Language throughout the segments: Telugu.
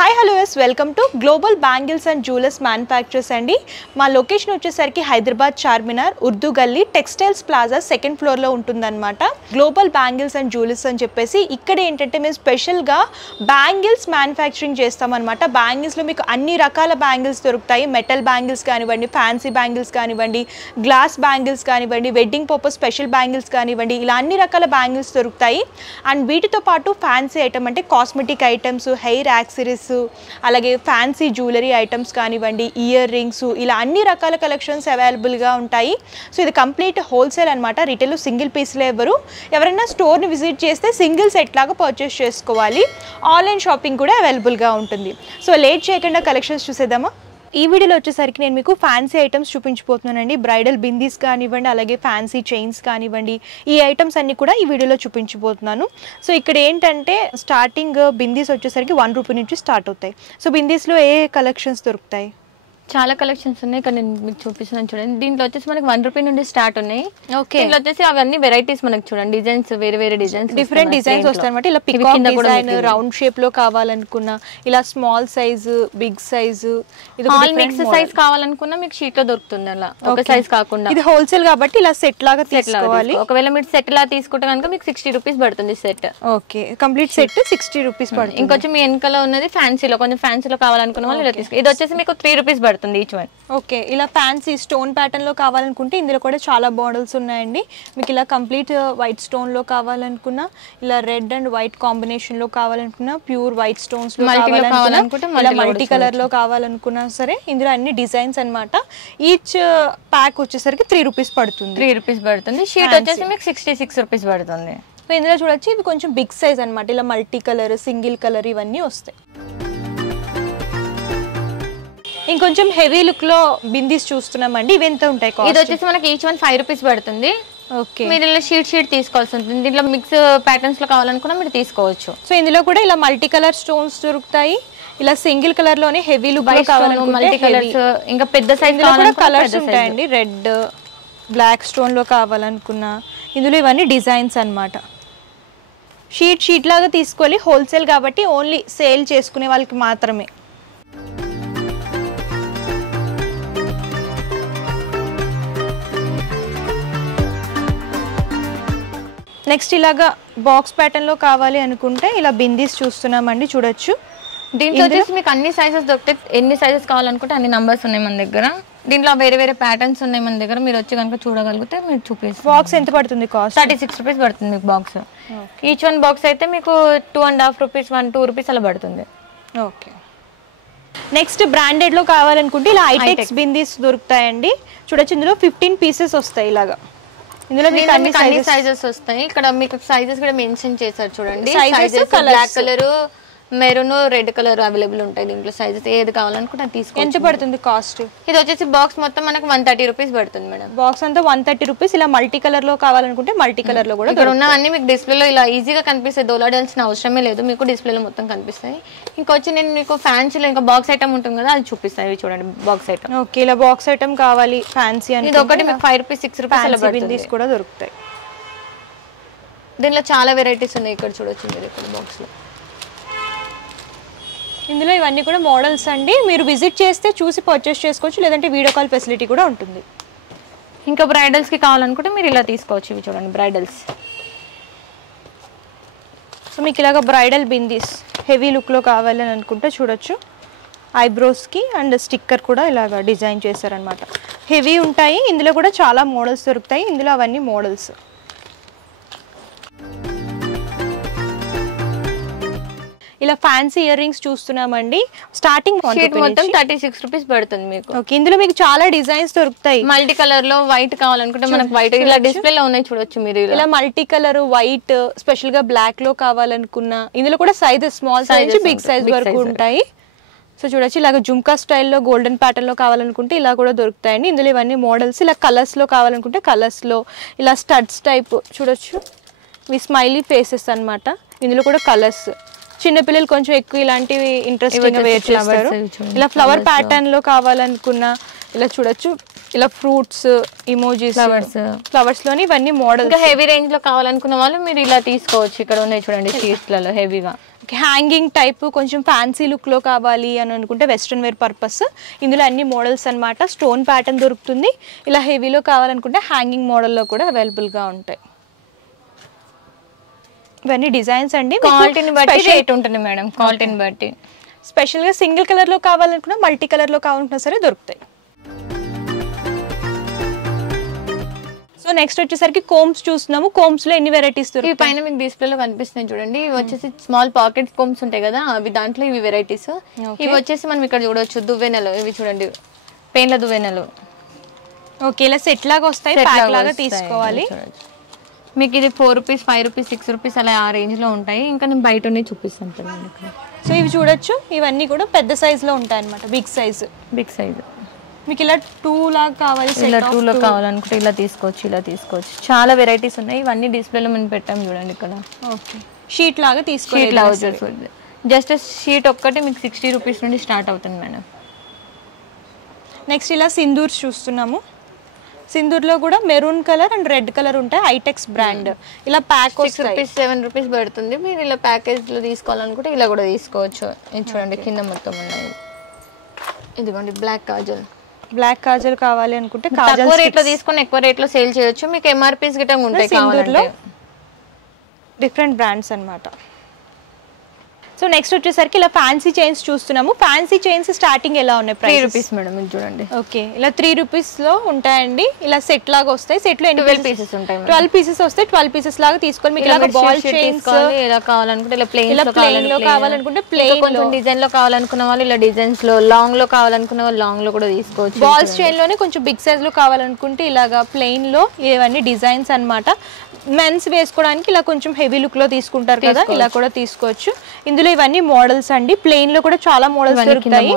Hi hello yes welcome to global bangles and jewellers manufacturers అండి. మా లొకేషన్ వచ్చేసరికి హైదరాబాద్ చార్మినార్ ఉర్దూ గల్లీ టెక్స్టైల్స్ ప్లాజా సెకండ్ ఫ్లోర్లో ఉంటుందన్నమాట. గ్లోబల్ బ్యాంగిల్స్ అండ్ జ్యువెలర్స్ అని చెప్పేసి ఇక్కడ ఏంటంటే మేము స్పెషల్గా బ్యాంగిల్స్ మ్యానుఫ్యాక్చరింగ్ చేస్తామన్నమాట. బ్యాంగిల్స్లో మీకు అన్ని రకాల బ్యాంగిల్స్ దొరుకుతాయి. మెటల్ బ్యాంగిల్స్ కానివ్వండి, ఫ్యాన్సీ బ్యాంగిల్స్ కానివ్వండి, గ్లాస్ బ్యాంగిల్స్ కానివ్వండి, వెడ్డింగ్ పర్పస్ స్పెషల్ బ్యాంగిల్స్ కానివ్వండి, ఇలా అన్ని రకాల బ్యాంగిల్స్ దొరుకుతాయి. అండ్ వీటితో పాటు ఫ్యాన్సీ ఐటమ్ అంటే కాస్మెటిక్ ఐటమ్స్, హెయిర్ యాక్సరీస్, అలాగే ఫ్యాన్సీ జ్యువెలరీ ఐటమ్స్ కానివ్వండి, ఇయర్ రింగ్స్, ఇలా అన్ని రకాల కలెక్షన్స్ అవైలబుల్గా ఉంటాయి. సో ఇది కంప్లీట్ హోల్సేల్ అనమాట. రిటైల్ సింగిల్ పీస్లో ఎవరైనా స్టోర్ని విజిట్ చేస్తే సింగిల్ సెట్ లాగా పర్చేస్ చేసుకోవాలి. ఆన్లైన్ షాపింగ్ కూడా అవైలబుల్గా ఉంటుంది. సో లేట్ చేయకుండా కలెక్షన్స్ చూసేద్దామా. ఈ వీడియోలో వచ్చేసరికి నేను మీకు ఫ్యాన్సీ ఐటమ్స్ చూపించబోతున్నానండి. బ్రైడల్ బిందీస్ కానివ్వండి, అలాగే ఫ్యాన్సీ చైన్స్ కానివ్వండి, ఈ ఐటమ్స్ అన్ని కూడా ఈ వీడియోలో చూపించబోతున్నాను. సో ఇక్కడ ఏంటంటే స్టార్టింగ్ బిందీస్ వచ్చేసరికి 1 రూపీ నుంచి స్టార్ట్ అవుతాయి. సో బిందీస్లో ఏ కలెక్షన్స్ దొరుకుతాయి? చాలా కలెక్షన్స్ ఉన్నాయి. ఇక్కడ నేను మీకు చూపిస్తున్నాను చూడండి. దీంట్లో వచ్చేసి మనకి 1 రూపీ నుండి స్టార్ట్ ఉన్నాయి. దీంట్లో వచ్చేసి అవన్నీ వెరైటీస్ మనకి చూడండి, డిజైన్స్ వేరే వేరే డిజైన్స్, డిఫరెంట్ డిజైన్స్ వస్తాయి అనమాట. ఇలా పికాక్ డిజైన్, రౌండ్ షేప్ లో కావాలనుకున్నా, ఇలా small size, big size, all mix size కావాలనుకున్నా మీకు షీట్ లో దొరుకుతుంది. అలా ఒక సైజ్ కాకుండా ఇది హోల్సేల్ కాబట్టి ఇలా సెట్ లాగా తీసుకోవాలి. ఒకవేళ మీరు సెట్ లా తీసుకుంటే కనుక మీకు 60 రూపీస్ పడుతుంది set. Okay, complete set 60 rupees పడుతుంది. ఇంకొంచెం మీ వెనకాల ఉన్నది ఫ్యాన్సీలో, కొంచెం ఫ్యాన్సీలో కావాలనుకున్న వాళ్ళు ఇలా తీసుకో. ఇది వచ్చేసి మీకు 3 రూపీస్ పడుతుంది ఈచ్ వన్. ఓకే, ఇలా ఫ్యాన్సీ స్టోన్ ప్యాటర్న్ లో కావాలనుకుంటే ఇందులో కూడా చాలా మోడల్స్ ఉన్నాయండి. మీకు ఇలా కంప్లీట్ వైట్ స్టోన్ లో కావాలనుకున్నా, ఇలా రెడ్ అండ్ వైట్ కాంబినేషన్ లో కావాలనుకున్నా, ప్యూర్ వైట్ స్టోన్స్ లో కావాలనుకున్నా, మల్టీ కలర్ లో కావాలనుకున్నా సరే ఇందులో అన్ని డిజైన్స్ అన్నమాట. ఈచ్ ప్యాక్ వచ్చేసరికి 3 రూపీస్ పడుతుంది. 3 రూపీస్ పడుతుంది. షీట్ వచ్చేసి మీకు 66 రూపీస్ పడుతుంది. ఇందులో చూడొచ్చు ఇవి కొంచెం బిగ్ సైజ్ అనమాట. ఇలా మల్టీ కలర్, సింగిల్ కలర్ ఇవన్నీ వస్తాయి. ఇంకొంచెం హెవీ లుక్ లో బిందీస్ చూస్తున్నామండి. ఇవి ఎంత ఉంటాయి? ఇది వచ్చేసి మనకి ఈచ్ వన్ 5 రూపీస్ పడుతుంది. ఓకే, మీరు ఇలా షీట్ తీసుకోవాల్సి ఉంటుంది. దీంట్లో మిక్స్ ప్యాటర్న్స్ లో కావాలనుకున్నా మీరు తీసుకోవచ్చు. సో ఇందులో కూడా ఇలా మల్టీ కలర్ స్టోన్స్ దొరుకుతాయి. ఇలా సింగిల్ కలర్ లోనే హెవీ లుక్ లో కావాలనుకుంటే మల్టీ కలర్స్, ఇంకా పెద్ద సైజ్ కూడా కలర్స్ ఉంటాయండి. రెడ్, బ్లాక్ స్టోన్ లో కావాలనుకున్నా ఇందులో ఇవన్నీ డిజైన్స్ అన్నమాట. షీట్ లాగా తీసుకోవాలి. హోల్సేల్ కాబట్టి ఓన్లీ సేల్ చేసుకునే వాళ్ళకి మాత్రమే. నెక్స్ట్ ఇలాగా బాక్స్ ప్యాటర్న్ లో కావాలి అనుకుంటే ఇలా బిందీస్ చూస్తున్నామండి, చూడొచ్చు. దీంట్లో వచ్చేసి మీకు అన్ని సైజెస్ దొరుకుతాయి. ఎన్ని సైజెస్ కావాలనుకుంటే అన్ని నంబర్స్ ఉన్నాయి మన దగ్గర. దీంట్లో వేరే వేరే ప్యాటర్న్స్ ఉన్నాయి మన దగ్గర. మీరు వచ్చి కనుక చూడగలిగితే మీరు చూపిస్తాం. బాక్స్ ఎంత పడుతుంది? కాస్ట్ 36 రూపీస్ పడుతుంది మీకు బాక్స్. ఈచ్ వన్ బాక్స్ అయితే మీకు 2.5 రూపీస్, 2 రూపీస్ అలా పడుతుంది. ఓకే, నెక్స్ట్ బ్రాండెడ్ లో కావాలనుకుంటే ఇలా ఐటెక్స్ బిందీస్ దొరుకుతాయండి. చూడొచ్చు, ఇందులో 15 పీసెస్ వస్తాయి. ఇలాగా ఇందులో మీకు అన్ని సైజెస్ వస్తాయి. ఇక్కడ మీకు సైజెస్ కూడా మెన్షన్ చేశారు చూడండి. Black colour, maroon, red colour available ఉంటాయి. దీంట్లో సైజెస్ ఏది కావాలనుకుంటే తీసుకో. ఎంత పడుతుంది కాస్ట్? ఇది వచ్చేసి బాక్స్ మొత్తం మనకు 130 రూపీస్ పడుతుంది మేడం. బాక్స్ అంతా 130 రూపీస్. ఇలా మల్టీ కలర్ లో కావాలనుకుంటే మల్టీ కలర్ లో కూడా ఇక్కడ ఉన్నవన్నీ మీకు డిస్ప్లేలో ఇలా ఈజీగా కనిపిస్తాయి. దోలాడాల్సిన అవసరమే లేదు, మీకు డిస్ప్లేలో మొత్తం కనిపిస్తాయి. ఇంకొచ్చి నేను మీకు ఫ్యాన్సీలో ఇంకా బాక్స్ ఐటమ్ ఉంటుంది కదా, అది చూపిస్తాయి. చూడండి బాక్స్ ఐటమ్. ఓకే, ఇలా బాక్స్ ఐటమ్ కావాలి ఫ్యాన్సీ అని ఇది ఒకటి మీకు 5 రూపీస్, 6 రూపీస్ అలా బిందీస్ కూడా దొరుకుతాయి. దీనిలో చాలా వెరైటీస్ ఉన్నాయి. ఇక్కడ చూడొచ్చు మీరు ఇక్కడ బాక్స్ లో. ఇందులో ఇవన్నీ కూడా మోడల్స్ అండి. మీరు విజిట్ చేస్తే చూసి పర్చేస్ చేసుకోవచ్చు, లేదంటే వీడియో కాల్ ఫెసిలిటీ కూడా ఉంటుంది. ఇంకా బ్రైడల్స్కి కావాలనుకుంటే మీరు ఇలా తీసుకోవచ్చు. ఇవి చూడండి బ్రైడల్స్. సో మీకు ఇలాగ బ్రైడల్ బిందీస్ హెవీ లుక్లో కావాలని అనుకుంటే చూడొచ్చు. ఐబ్రోస్కి అండ్ స్టిక్కర్ కూడా ఇలాగ డిజైన్ చేశారనమాట. హెవీ ఉంటాయి. ఇందులో కూడా చాలా మోడల్స్ దొరుకుతాయి. ఇందులో అవన్నీ మోడల్స్. ఇలా ఫ్యాన్సీ ఇయర్ రింగ్స్ చూస్తున్నామండి. స్టార్టింగ్ మొత్తం 36 రూపీస్ పడుతుంది మీకు. ఓకే, ఇందులో మీకు చాలా డిజైన్స్ దొరుకుతాయి. మల్టీ కలర్ లో వైట్ కావాలనుకుంటే మనకు వైట్ ఇలా డిస్ప్లే లో ఉన్నాయి చూడొచ్చు మీరు. ఇలా మల్టీ కలర్, వైట్, స్పెషల్ గా బ్లాక్ లో కావాలనుకున్నా ఇందులో కూడా sizes small size, big size వరకు ఉంటాయి. సో చూడొచ్చు, ఇలాగ జుమ్కా స్టైల్లో గోల్డెన్ ప్యాటర్న్ లో కావాలనుకుంటే ఇలా కూడా దొరుకుతాయండి. ఇందులో ఇవన్నీ మోడల్స్. ఇలా కలర్స్ లో కావాలనుకుంటే కలర్స్ లో, ఇలా స్టడ్స్ టైప్ చూడొచ్చు. ఇవి స్మైలీ ఫేసెస్ అన్నమాట. ఇందులో కూడా కలర్స్. చిన్నపిల్లలు కొంచెం ఎక్కువ ఇలాంటివి ఇంట్రెస్టింగ్ గా వేర్ చేస్తారు. ఇలా ఫ్లవర్ ప్యాటర్న్ లో కావాలనుకున్నా ఇలా చూడొచ్చు. ఇలా ఫ్రూట్స్, ఇమోజీస్, ఫ్లవర్స్ లోని ఇవన్నీ మోడల్స్. హెవీ రేంజ్ లో కావాలనుకున్న వాళ్ళు మీరు ఇలా తీసుకోవచ్చు. ఇక్కడ ఉన్నాయి చూడండి షీట్స్ లలో హెవీగా. ఓకే, హ్యాంగింగ్ టైప్ కొంచెం ఫ్యాన్సీ లుక్లో కావాలి అని అనుకుంటే వెస్ట్రన్ వేర్ పర్పస్ ఇందులో అన్ని మోడల్స్ అనమాట. స్టోన్ ప్యాటర్న్ దొరుకుతుంది. ఇలా హెవీలో కావాలనుకుంటే హ్యాంగింగ్ మోడల్లో కూడా అవైలబుల్గా ఉంటాయి. ఇవన్నీ డిజైన్స్ అండి. క్వాలిటీని బట్టి రేట్ ఉంటుంది మేడం, క్వాలిటీని బట్టి. స్పెషల్గా సింగిల్ కలర్లో కావాలనుకున్నా మల్టీ కలర్లో కావాలనుకున్నా సరే దొరుకుతాయి. సో నెక్స్ట్ వచ్చేసరికి కోమ్స్ చూస్తున్నాము. కోమ్స్ లో ఎన్ని వెరైటీస్ దొరుకుతాయి? ఇవి పైన మీకు డిస్ప్లేలో కనిపిస్తున్నాయి చూడండి. ఇవి వచ్చేసి స్మాల్ పాకెట్ కోమ్స్ ఉంటాయి కదా, అవి దాంట్లో ఇవి వెరైటీస్. ఇవి వచ్చేసి మనం ఇక్కడ చూడవచ్చు దువ్వెనలు. ఇవి చూడండి, పెయిన్ల దువ్వెనలు. ఓకే, ఇలా సెట్ లాగా వస్తాయి, ప్యాక్ లాగా తీసుకోవాలి. మీకు ఇది 4 రూపీస్, 5 రూపీస్, 6 రూపీస్ అలా ఆ రేంజ్ లో ఉంటాయి. ఇంకా నేను బయట చూపిస్తాను. సో ఇవి చూడొచ్చు, ఇవన్నీ కూడా పెద్ద సైజ్ లో ఉంటాయి అనమాట. బిగ్ సైజ్ మీకు ఇలా 2 లాగా కావాలి, ఇలా 2 లో కావాలనుకుంటే ఇలా తీసుకోవచ్చు, ఇలా తీసుకోవచ్చు. చాలా వెరైటీస్ ఉన్నాయి. ఇవన్నీ డిస్ప్లేలో మనం పెట్టాం చూడండి ఇక్కడ. ఓకే, షీట్ లాగా తీసుకోవాలి. జస్ట్ షీట్ ఒక్కటి మీకు 60 రూపీస్ నుండి స్టార్ట్ అవుతుంది మేడం. నెక్స్ట్ ఇలా సింధూర్ చూస్తున్నాము. సింధూర్లో కూడా maroon colour and red colour ఉంటాయి. ఐటెక్స్ బ్రాండ్. ఇలా ప్యాక్ 6 రూపీస్ 7 రూపీస్ పడుతుంది. మీరు ఇలా ప్యాకేజ్ లో తీసుకోవాలనుకుంటే ఇలా కూడా తీసుకోవచ్చు. ఇది చూడండి కింద మొత్తం ఉన్నాయి. ఇదిగోండి బ్లాక్ కాజల్ కావాలి అనుకుంటే తక్కువ రేట్ లో తీసుకొని ఎక్కువ రేట్ లో సేల్ చేయొచ్చు. మీకు ఎంఆర్పీస్ గిట్ట ఉంటాయి కావాలంటే. డిఫరెంట్ బ్రాండ్స్ అన్నమాట. సో నెక్స్ట్ వచ్చేసరికి ఇలా ఫ్యాన్సీ చైన్స్ చూస్తున్నాము. ఫ్యాన్సీ చైన్స్ స్టార్టింగ్ ఎలా ఉన్నాయి? 3 రూపీస్ మేడం. ఇది చూడండి. ఓకే, ఇలా 3 రూపీస్ లో ఉంటాయండి. ఇలా సెట్ లాగా వస్తాయి. సెట్ లో 12 పీసెస్ ఉంటాయి. 12 పీసెస్ వస్తాయి. 12 పీసెస్ లాగా తీసుకోవాలి. మీకు ఇలా బాల్ చైన్స్ ఇలా కావాలనుకుంటే ఇలా ప్లెయిన్ లో కావాలనుకుంటే ప్లెయిన్, కొంచెం డిజైన్ లో కావాలనుకున్న వాళ్ళు ఇలా డిజైన్స్ లో, లాంగ్ లో కావాలనుకున్న వాళ్ళు లాంగ్ లో కూడా తీసుకోవచ్చు. బాల్స్ చైన్ లోనే కొంచెం బిగ్ సైజ్ లో కావాలనుకుంటే ఇలాగా ప్లెయిన్ లో ఇవన్నీ డిజైన్స్ అన్నమాట. మెన్స్ వేసుకోవడానికి ఇలా కొంచెం హెవీ లుక్ లో తీసుకుంటారు కదా, ఇలా కూడా తీసుకోవచ్చు. ఇందులో ఇవన్నీ మోడల్స్ అండి. ప్లెయిన్ లో కూడా చాలా మోడల్స్ దొరుకుతాయి.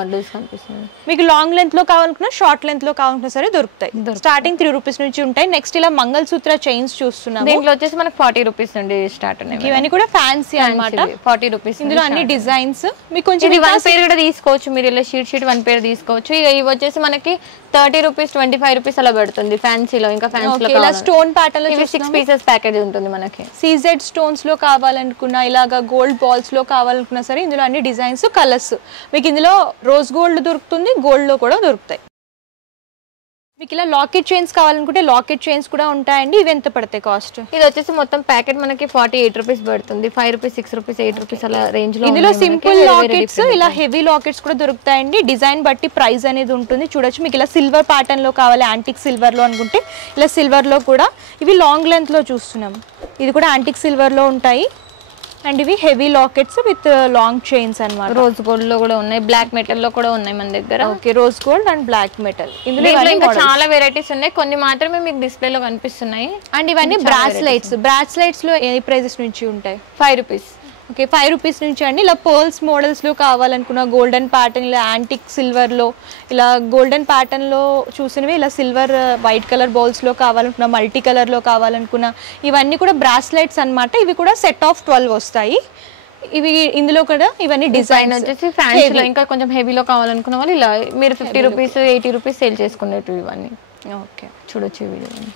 మీకు లాంగ్ లెంత్ లో కావాలనుకున్నా, షార్ట్ లెంత్ లో కావాలనుకున్నా సరే దొరుకుతాయి. స్టార్టింగ్ 3 రూపీస్ నుంచి ఉంటాయి. నెక్స్ట్ ఇలా మంగళసూత్ర చైన్స్ చూస్తున్నాం. దీంట్లో వచ్చేసి మనకి 40 రూపీస్ నుండి స్టార్ట్ ఉన్నాయి. ఇవన్నీ కూడా ఫ్యాన్సీ అన్నమాట. 40 రూపీస్. ఇందులో అన్ని డిజైన్స్. మీకు కొంచెం 1 పేర్ కూడా తీసుకోవచ్చు. మీరు ఇలా షీట్ 1 పేర్ తీసుకోవచ్చు. ఇవి వచ్చేసి మనకి 30 రూపీస్, 25 రూపీస్ అలా పడుతుంది ఫ్యాన్సీలో. ఇంకా ఫ్యాన్సీలో ఇలా స్టోన్ ప్యాటర్న్ లో 6 పీసెస్ ప్యాకేజ్ ఉంటుంది మనకి. సీజెడ్ స్టోన్స్ లో కావాలనుకున్నా, ఇలాగా గోల్డ్ బాల్స్ లో కావాలనుకున్నా సరే ఇందులో అన్ని డిజైన్స్, కలర్స్. మీకు ఇందులో రోజ్ గోల్డ్ దొరుకుతుంది, గోల్డ్ లో కూడా దొరుకుతాయి. మీకు ఇలా లాకెట్ చైన్స్ కావాలనుకుంటే లాకెట్ చైన్స్ కూడా ఉంటాయండి. ఇవి ఎంత పడతాయి కాస్ట్? ఇది వచ్చేసి మొత్తం ప్యాకెట్ మనకి 48 రూపీస్ పడుతుంది. 5 రూపీస్, 6 రూపీస్, 8 రూపీస్ అలా రేంజ్ లో. ఇందులో సింపుల్ లాకెట్స్, ఇలా హెవీ లాకెట్స్ కూడా దొరుకుతాయండి. డిజైన్ బట్టి ప్రైస్ అనేది ఉంటుంది. చూడొచ్చు. మీకు ఇలా సిల్వర్ ప్యాటర్న్ లో కావాలి, యాంటిక్ సిల్వర్ లో అనుకుంటే ఇలా సిల్వర్ లో కూడా. ఇవి లాంగ్ లెంత్ లో చూస్తున్నాం. ఇది కూడా యాంటిక్ సిల్వర్ లో ఉంటాయి. అండ్ ఇవి heavy lockets with long chains అన్నమాట. రోజ్ గోల్డ్ లో కూడా ఉన్నాయి, బ్లాక్ మెటల్ లో కూడా ఉన్నాయి మన దగ్గర. Okay, rose gold and black metal. ఇందులో ఇంకా చాలా వెరైటీస్ ఉన్నాయి. కొన్ని మాత్రమే మీకు డిస్ప్లే లో కనిపిస్తున్నాయి. అండ్ ఇవన్నీ బ్రాస్లెట్స్ లో ఏ ప్రైజెస్ నుంచి ఉంటాయి? 5 రూపీస్. ఓకే, 5 రూపీస్ నుంచి అండి. ఇలా పర్ల్స్ మోడల్స్లో కావాలనుకున్న, గోల్డెన్ ప్యాటర్న్, ఇలా యాంటిక్ సిల్వర్లో, ఇలా గోల్డెన్ ప్యాటర్న్లో చూసినవి, ఇలా సిల్వర్ వైట్ కలర్ బౌల్స్లో కావాలనుకున్న, మల్టీ కలర్లో కావాలనుకున్న, ఇవన్నీ కూడా బ్రాస్లెట్స్ అన్నమాట. ఇవి కూడా సెట్ ఆఫ్ 12 వస్తాయి. ఇవి ఇందులో కూడా ఇవన్నీ డిజైన్ వచ్చేసి ఫ్యాన్సీలో ఇంకా కొంచెం హెవీలో కావాలనుకున్న వాళ్ళు ఇలా మీరు 50 రూపీస్, 80 రూపీస్ సేల్ చేసుకునేవి ఇవన్నీ. ఓకే, చూడొచ్చు వీడియో.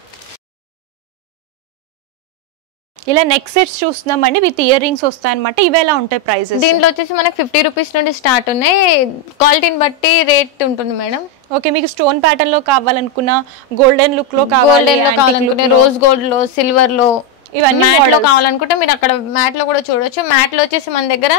ఇలా నెక్ సెట్స్ చూస్తున్నామండి. విత్ ఇయర్ రింగ్స్ వస్తాయన్నమాట. ఇవి ఎలా ఉంటాయి ప్రైజెస్? దీంట్లో వచ్చేసి మనకి 50 రూపీస్ నుండి స్టార్ట్ ఉన్నాయి. క్వాలిటీని బట్టి రేట్ ఉంటుంది మేడం. ఓకే, మీకు స్టోన్ ప్యాటర్న్ లో కావాలనుకున్న, గోల్డెన్ లుక్ లో కావాలనుకున్న, రోజ్ గోల్డ్ లో, సిల్వర్ లో, ఇవన్నీ మ్యాట్ లో కావాలనుకుంటే మీరు అక్కడ మ్యాట్ లో కూడా చూడొచ్చు. మ్యాట్ లో వచ్చేసి మన దగ్గర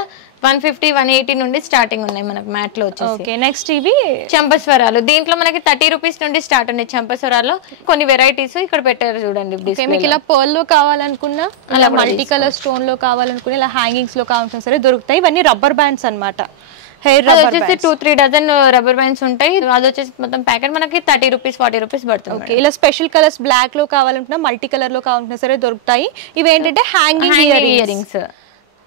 150, 180 నుండి స్టార్టింగ్ ఉన్నాయి మనకి మ్యాట్ లో వచ్చేసి. ఓకే, నెక్స్ట్ ఇవి చంపస్వరాలు. దీంట్లో మనకి 30 రూపీస్ నుండి స్టార్ట్ ఉన్నాయి చంపస్వరాల్లో. కొన్ని వెరైటీస్ ఇక్కడ పెట్టారు చూడండి. మీకు ఇలా పర్ల్ లో కావాలనుకున్నా, అలా మల్టీ కలర్ స్టోన్ లో కావాలనుకున్నా, ఇలా హ్యాంగింగ్స్ లో కావాలనుకున్నా సరే దొరుకుతాయి. ఇవన్నీ రబ్బర్ బ్యాండ్స్ అన్నమాట. హెయిర్ రబ్బర్ వచ్చేసి 2-3 డజన్ రబ్బర్ బ్యాండ్స్ ఉంటాయి. అది వచ్చేసి మొత్తం ప్యాకెట్ మనకి 30 రూపీస్, 40 రూపీస్ పడుతుంది. ఓకే, ఇలా స్పెషల్ కలర్స్ బ్లాక్ లో కావాలనుకున్నా, మల్టీ కలర్ లో కావాలనుకున్నా సరే దొరుకుతాయి. ఇవి ఏంటంటే హ్యాంగింగ్ ఇయర్ రింగ్స్.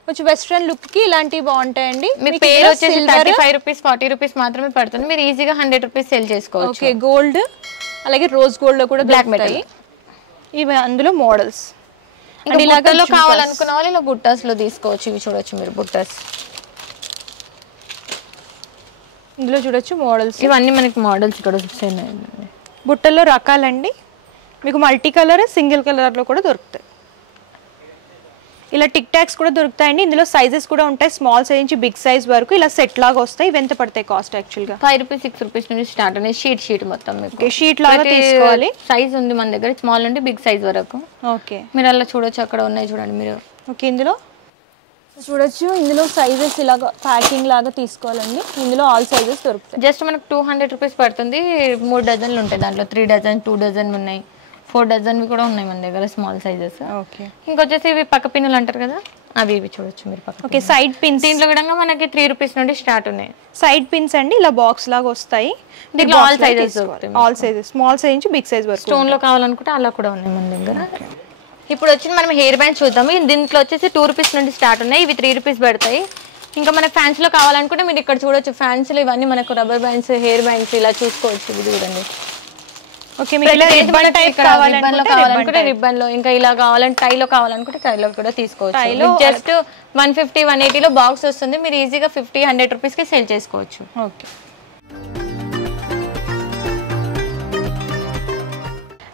కొంచెం వెస్ట్రన్ లుక్ కి ఇలాంటివి బాగుంటాయండి. మీ పేరు వచ్చేసి 35 రూపీస్, 40 రూపీస్ మాత్రమే పడుతుంది. మీరు ఈజీగా 100 రూపీస్ సేల్ చేసుకోవచ్చు. ఓకే, గోల్డ్ అలాగే రోజ్ గోల్డ్ లో కూడా బ్లాక్ మెటల్. ఇవి అందులో మోడల్స్. ఇలాగలో కావాలనుకున్న వాళ్ళు ఇలా బుట్టాస్ లో తీసుకోవచ్చు. ఇవి చూడొచ్చు మీరు, బుట్టాస్. ఇందులో చూడొచ్చు మోడల్స్. ఇవన్నీ మనకి మోడల్స్ ఇక్కడ బుట్టల్లో రకాలండి. మీకు మల్టీ కలర్, సింగిల్ కలర్ లో కూడా దొరుకుతాయి. ఇలా టిక్ టాక్స్ కూడా దొరుకుతాయండి. ఇందులో సైజెస్ కూడా ఉంటాయి, స్మాల్ సైజ్ నుంచి బిగ్ సైజ్ వరకు ఇలా సెట్ లాగా వస్తాయి. ఇవి ఎంత పడతాయి కాస్ట్ యాక్చువల్ గా? 5 రూపీస్ 6 రూపీస్ నుంచి స్టార్ట్ అనేది షీట్ మొత్తం మీకు షీట్ లాగా తీసుకోవాలి. సైజ్ ఉంది మన దగ్గర స్మాల్ నుండి బిగ్ సైజ్ వరకు. ఓకే, మీరు అలా చూడొచ్చు, అక్కడ ఉన్నాయి చూడండి మీరు. ఓకే, ఇందులో చూడొచ్చు, ఇందులో సైజెస్ ఇలాగా ప్యాకింగ్ లాగా తీసుకోవాలండి. ఇందులో ఆల్ సైజెస్ దొరుకుతాయి. జస్ట్ మనకు 200 రూపీస్ పడుతుంది. 3 డజన్లు ఉంటాయి దాంట్లో. 3 డజన్ 2 డజన్ ఉన్నాయి, 4 డజన్వి కూడా ఉన్నాయి మన దగ్గర స్మాల్ సైజెస్. ఓకే, ఇంకొచ్చేసి ఇవి పక్క పిన్నులు అంటారు కదా, అవి చూడొచ్చు మీరు పక్క. Okay, side pins. దీంట్లో కూడా మనకి 3 రూపీస్ నుండి స్టార్ట్ ఉన్నాయి. సైడ్ పిన్స్ అండి, ఇలా బాక్స్ లాగా వస్తాయి. దీంట్లో ఆల్ సైజెస్ దొరుకుతాయి. ఆల్ సైజెస్, స్మాల్ సైజ్ నుంచి బిగ్ సైజ్ వరకు. స్టోన్ లో కావాలనుకుంటే అలా కూడా ఉన్నాయి మన దగ్గర. ఇప్పుడు వచ్చి మనం హెయిర్ బ్యాండ్ చూద్దాము. దీంట్లో వచ్చేసి 2 రూపీస్ నుండి స్టార్ట్ ఉన్నాయి. ఇవి 3 రూపీస్ పడతాయి. ఇంకా మనకి ఫ్యాన్స్ లో కావాలనుకుంటే మీరు ఇక్కడ చూడొచ్చు. ఫ్యాన్స్ లో ఇవన్నీ మనకు రబ్బర్ బ్యాండ్స్, హెయిర్ బ్యాండ్స్ ఇలా చూసుకోవచ్చు. ఇది చూడండి. ఓకే, మీకు ఇలా రిబ్బన్ టైప్ కావాలనుకుంటే రిబ్బన్ లో, ఇంకా ఇలా కావాలంటే టైలో కావాలనుకుంటే టైలో కూడా తీసుకోవచ్చు. జస్ట్ 150 180 లో బాక్స్ వస్తుంది. మీరు ఈజీగా 50 100 రూపీస్ కి సేల్ చేసుకోవచ్చు. ఓకే,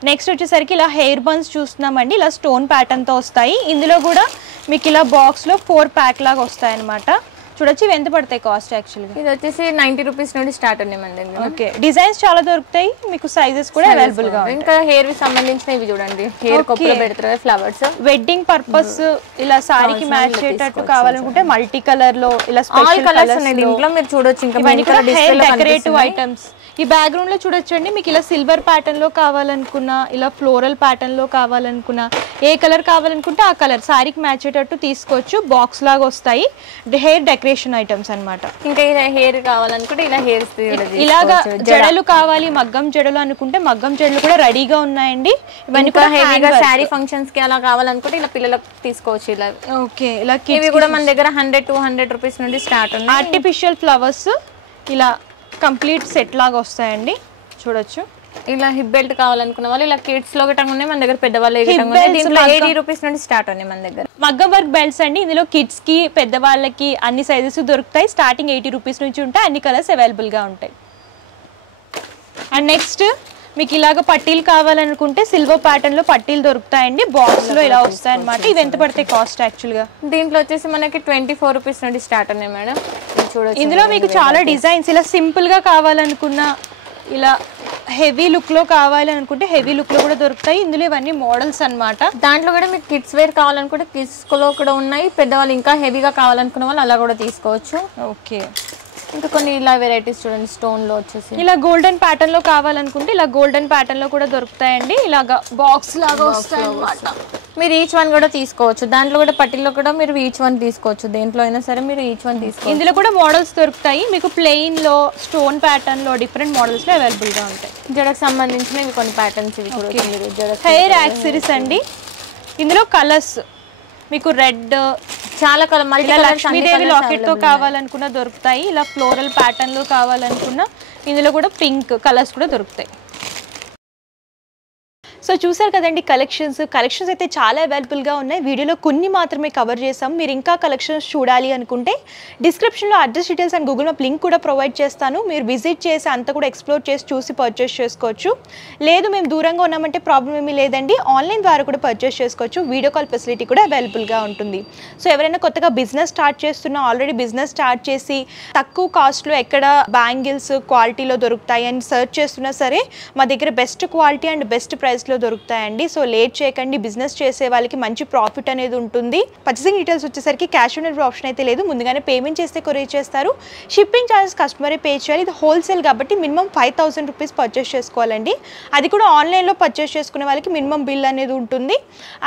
నెక్స్ట్ వచ్చేసరికి ఇలా హెయిర్ బన్స్ చూస్తున్నామండి. ఇలా స్టోన్ ప్యాటర్న్ తో వస్తాయి. ఇందులో కూడా మీకు ఇలా బాక్స్ లో 4 ప్యాక్ లాగా వస్తాయి అనమాట. చూడొచ్చు, ఇవి ఎంత పడతాయి కాస్ట్ యాక్చువల్గా? ఇది వచ్చేసి 90 రూపీస్ నుండి స్టార్ట్ ఉన్నాయి మన దగ్గర. ఓకే, డిజైన్స్ చాలా దొరుకుతాయి మీకు, సైజెస్ కూడా అవైలబుల్ గా. ఇంకా హెయిర్ కి సంబంధించిన ఇవి చూడండి. హెయిర్ కొప్పులో పెడతారు ఫ్లవర్స్. వెడ్డింగ్ పర్పస్ ఇలా సారీకి మ్యాచ్ అయ్యేటట్టు కావాలనుకుంటే మల్టీ కలర్ లో ఇలా స్పెషల్ కలర్స్ ఉన్నాయి దీంట్లో మీరు చూడొచ్చు. ఇంకా హెయిర్ డెకరేటివ్ ఐటమ్స్. ఈ బ్యాక్గ్రౌండ్ లో చూడొచ్చండి, మీకు ఇలా సిల్వర్ ప్యాటర్న్ లో కావాలనుకున్నా, ఇలా ఫ్లోరల్ ప్యాటర్న్ లో కావాలనుకున్నా, ఏ కలర్ కావాలనుకుంటే ఆ కలర్ సారీకి మ్యాచ్ అయ్యేటట్టు తీసుకోవచ్చు. బాక్స్ లాగా వస్తాయి. హెయిర్ డెకరేషన్ ఐటమ్స్ అన్నమాట. ఇంకా ఇలా హెయిర్ కావాలనుకుంటే ఇలా హెయిర్ ఇలాగా జడలు కావాలి, మగ్గం జడలు అనుకుంటే మగ్గం జడలు కూడా రెడీగా ఉన్నాయండి. ఇవన్నీ కూడా హెవీగా శారీ ఫంక్షన్స్ కి అలా కావాలనుకుంటే ఇలా పిల్లలకు తీసుకోవచ్చు. ఇలా ఓకే, ఇలా ఇవి కూడా మన దగ్గర 100 200 రూపీస్ నుండి స్టార్ట్ ఉన్నాయి. ఆర్టిఫిషియల్ ఫ్లవర్స్ ఇలా కంప్లీట్ సెట్ లాగా వస్తాయండి. చూడొచ్చు, ఇలా హిప్ బెల్ట్ కావాలనుకున్న వాళ్ళు ఇలా కిడ్స్ లో గటంగా ఉన్నాయి మన దగ్గర. పెద్దవాళ్ళు దీంట్లో 80 రూపీస్ నుండి స్టార్ట్ ఉన్నాయి మన దగ్గర. మగ్గం వర్క్ బెల్ట్స్ అండి. ఇందులో కిడ్స్ కి పెద్దవాళ్ళకి అన్ని సైజెస్ దొరుకుతాయి. స్టార్టింగ్ 80 రూపీస్ నుంచి ఉంటాయి. అన్ని కలర్స్ అవైలబుల్ గా ఉంటాయి. అండ్ నెక్స్ట్ మీకు ఇలాగ పట్టీలు కావాలనుకుంటే సిల్వర్ ప్యాటర్న్ లో పట్టీలు దొరుకుతాయండి. బాక్స్ లో ఇలా వస్తాయి అనమాట. ఇవి ఎంత పడతాయి కాస్ట్ యాక్చువల్ గా? దీంట్లో వచ్చేసి మనకి 24 రూపీస్ నుండి స్టార్ట్ ఉన్నాయి మేడం. చూడొచ్చు, ఇందులో మీకు చాలా డిజైన్స్. ఇలా సింపుల్ గా కావాలనుకున్నా, ఇలా హెవీ లుక్ లో కావాలనుకుంటే హెవీ లుక్ లో కూడా దొరుకుతాయి. ఇందులో ఇవన్నీ మోడల్స్ అన్నమాట. దాంట్లో కూడా మీకు కిడ్స్ వేర్ కావాలనుకుంటే కిడ్స్ లో కూడా ఉన్నాయి. పెద్దవాళ్ళు ఇంకా హెవీగా కావాలనుకున్న వాళ్ళు అలా కూడా తీసుకోవచ్చు. ఓకే, ఇంకా కొన్ని ఇలా వెరైటీస్ చూడండి. స్టోన్ లో వచ్చేసి ఇలా గోల్డెన్ ప్యాటర్న్ లో కావాలనుకుంటే ఇలా గోల్డెన్ ప్యాటర్న్ లో కూడా దొరుకుతాయండి. ఇలాగా బాక్స్ లాగా వస్తాయి అన్నమాట. మీరు ఈచ్ వన్ కూడా తీసుకోవచ్చు. దాంట్లో కూడా పట్టిల్లో కూడా మీరు ఈచ్ వన్ తీసుకోవచ్చు. దేంట్లో అయినా సరే మీరు ఈచ్ వన్ తీసుకోవచ్చు. ఇందులో కూడా మోడల్స్ దొరుకుతాయి మీకు. ప్లెయిన్ లో, స్టోన్ ప్యాటర్న్ లో, డిఫరెంట్ మోడల్స్ లో అవైలబుల్ గా ఉంటాయి. జడకు సంబంధించిన ఇవి కొన్ని ప్యాటర్న్స్. ఇవి కూడా హెయిర్ యాక్సెసరీస్ అండి. ఇందులో కలర్స్ మీకు రెడ్, చాలా కలర్, మళ్ళీ లక్ష్మీదేవి లాకెట్ తో కావాలనుకున్నా దొరుకుతాయి. ఇలా ఫ్లోరల్ ప్యాటర్న్ లో కావాలనుకున్నా ఇందులో కూడా పింక్ కలర్స్ కూడా దొరుకుతాయి. సో చూసారు కదండి కలెక్షన్స్ అయితే చాలా అవైలబుల్గా ఉన్నాయి. వీడియోలో కొన్ని మాత్రమే కవర్ చేసాం. మీరు ఇంకా కలెక్షన్స్ చూడాలి అనుకుంటే డిస్క్రిప్షన్లో address details and Google map link కూడా ప్రొవైడ్ చేస్తాను. మీరు విజిట్ చేసి అంతా కూడా ఎక్స్ప్లోర్ చేసి చూసి పర్చేస్ చేసుకోవచ్చు. లేదు మేము దూరంగా ఉన్నామంటే ప్రాబ్లం ఏమీ లేదండి, ఆన్లైన్ ద్వారా కూడా పర్చేస్ చేసుకోవచ్చు. వీడియో కాల్ ఫెసిలిటీ కూడా అవైలబుల్గా ఉంటుంది. సో ఎవరైనా కొత్తగా బిజినెస్ స్టార్ట్ చేస్తున్నా, ఆల్రెడీ బిజినెస్ స్టార్ట్ చేసి తక్కువ కాస్ట్లో ఎక్కడ బ్యాంగిల్స్ క్వాలిటీలో దొరుకుతాయి అని సర్చ్ చేస్తున్నా సరే మా దగ్గర బెస్ట్ క్వాలిటీ అండ్ బెస్ట్ ప్రైస్లో దొరుకుతాయండి. సో లేట్ చేయకండి. బిజినెస్ చేసే వాళ్ళకి మంచి ప్రాఫిట్ అనేది ఉంటుంది. పర్చేసింగ్ డీటెయిల్స్ వచ్చేసరికి క్యాష్ ఆన్ డెలివరీ ఆప్షన్ అయితే లేదు. ముందుగానే పేమెంట్ చేస్తే కొరియర్ చేస్తారు. షిప్పింగ్ ఛార్జెస్ కస్టమరే పే చేయాలి. ఇది హోల్సేల్ కాబట్టి మినిమం 5000 రూపీస్ పర్చేస్ చేసుకోవాలండి. అది కూడా ఆన్లైన్లో పర్చేస్ చేసుకునే వాళ్ళకి మినిమం బిల్ అనేది ఉంటుంది.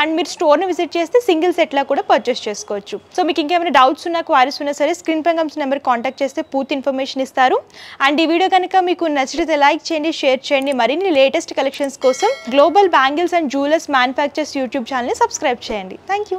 అండ్ మీరు స్టోర్ని విజిట్ చేస్తే సింగిల్ సెట్లా కూడా పర్చేస్ చేసుకోవచ్చు. సో మీకు ఇంకేమైనా డౌట్స్ ఉన్నా, క్వారీస్ ఉన్నా సరే స్క్రీన్ పై కనిపిస్తున్న నెంబర్ కాంటాక్ట్ చేస్తే పూర్తి ఇన్ఫర్మేషన్ ఇస్తారు. అండ్ ఈ వీడియో కనుక మీకు నచ్చితే లైక్ చేయండి, షేర్ చేయండి. మరిన్ని లేటెస్ట్ కలెక్షన్స్ కోసం global bangles and jewellers manufacturers YouTube ఛానల్ని సబ్స్క్రైబ్ చేయండి. Thank you.